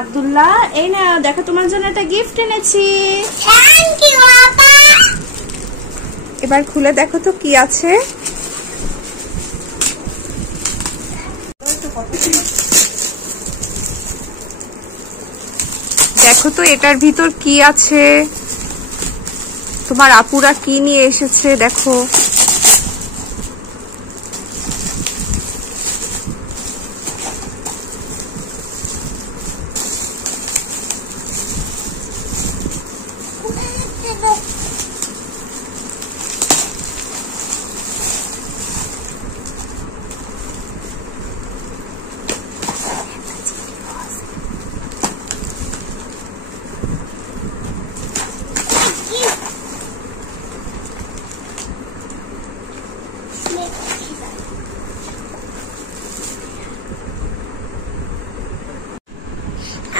আব্দুল্লাহ, এই না দেখো তোমার জন্য একটা গিফট এনেছি। থ্যাংক ইউ আপা। এবার খুলে দেখো তো কি আছে। দেখো তো এটার ভিতর কি আছে, তোমার আপুরা কি নিয়ে এসেছে দেখো।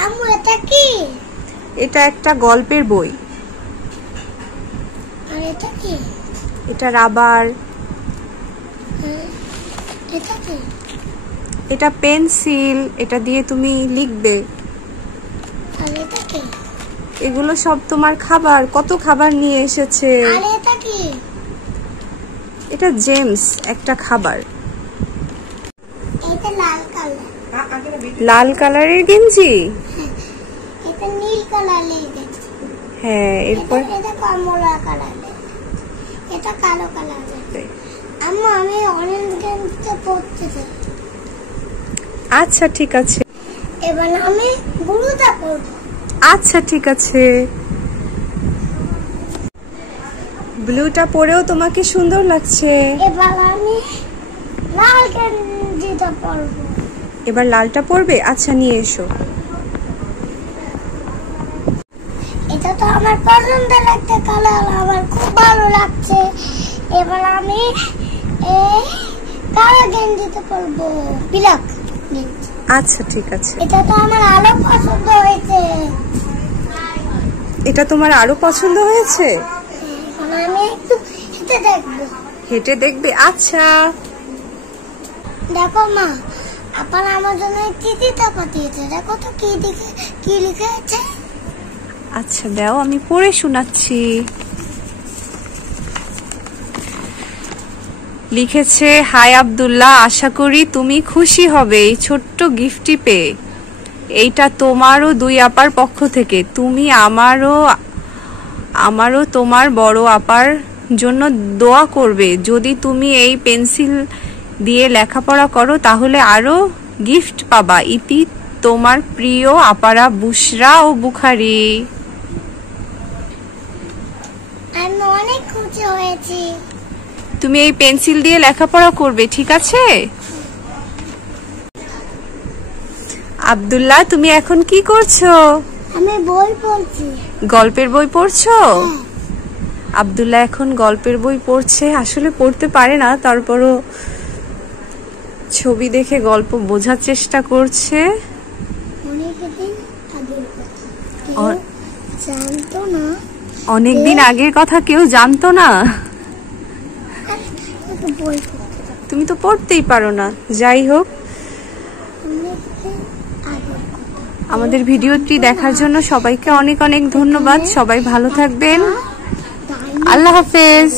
আম্মু এটা কি? এটা একটা গল্পের বই। আর এটা কি? এটা রাবার। এটা কি? এটা পেন্সিল, এটা দিয়ে তুমি লিখবে। আর এটা কি? এগুলো সব তোমার খাবার, কত খাবার নিয়ে এসেছে। আর এটা কি? এটা জেমস, একটা খাবার। এটা লাল কালার। লাল কালারের গেঞ্জি। এটা নীল কালারের গেঞ্জি। হ্যাঁ, এরপর এটা কমলা কালারের। এটা কালো কালারের। আম্মু আমি অরেঞ্জ গেঞ্জিটা পরতে চাই। আচ্ছা ঠিক আছে। এবার আমি ব্লুটা পরবো। আচ্ছা ঠিক আছে। ব্লুটা পরেও তোমাকে সুন্দর লাগছে। এবার আমি লাল গেঞ্জিটা পরবো। এবার লালটা পরবে। আচ্ছা নিয়ে এসো। এটা তো আমার পছন্দের একটা কালার, আমার খুব ভালো লাগছে। এবার আমি এই কালো গেঞ্জিটা পরবো, ব্ল্যাক গেঞ্জি। আচ্ছা ঠিক আছে। এটা তো আমার আরো পছন্দ হয়েছে। এটা তোমার আরো পছন্দ হয়েছে। এখন আমি একটু হেঁটে দেখবো। হেঁটে দেখবে। আচ্ছা দেখো মা, আপা আমার জন্য চিঠিটা পাঠিয়েছে। দেখো তো কি লিখেছে। আচ্ছা দাও, আমি পড়ে শোনাচ্ছি। লিখেছে, হাই আব্দুল্লাহ, আশা করি তুমি খুশি হবে এই ছোট্ট গিফটটি পেয়ে। এইটা তোমারও দুই আপার পক্ষ থেকে। তুমি আমারও তোমার বড় আপার জন্য দোয়া করবে। যদি তুমি এই পেন্সিল দিয়ে লেখাপড়া করো তাহলে আরো গিফট পাবা। ইতি তোমার প্রিয় আপারা বুশরা ও বুখারি। আমি অনেক খুশি হয়েছি। তুমি এই পেন্সিল দিয়ে লেখাপড়া করবে, ঠিক আছে? আব্দুল্লাহ, তুমি এখন কি করছো? আমি বই পড়ছি। গল্পের বই পড়ছো? আব্দুল্লাহ এখন গল্পের বই পড়ছে। আসলে পড়তে পারে না, তারপরও ছবি দেখে গল্প বোঝার চেষ্টা করছে। অনেকদিন আগের কথা কেউ জানতো না। তুমি তো পড়তেই পারো না। যাই হোক, আমাদের ভিডিওটি দেখার জন্য সবাইকে অনেক অনেক ধন্যবাদ। সবাই ভালো থাকবেন। আল্লাহ হাফেজ।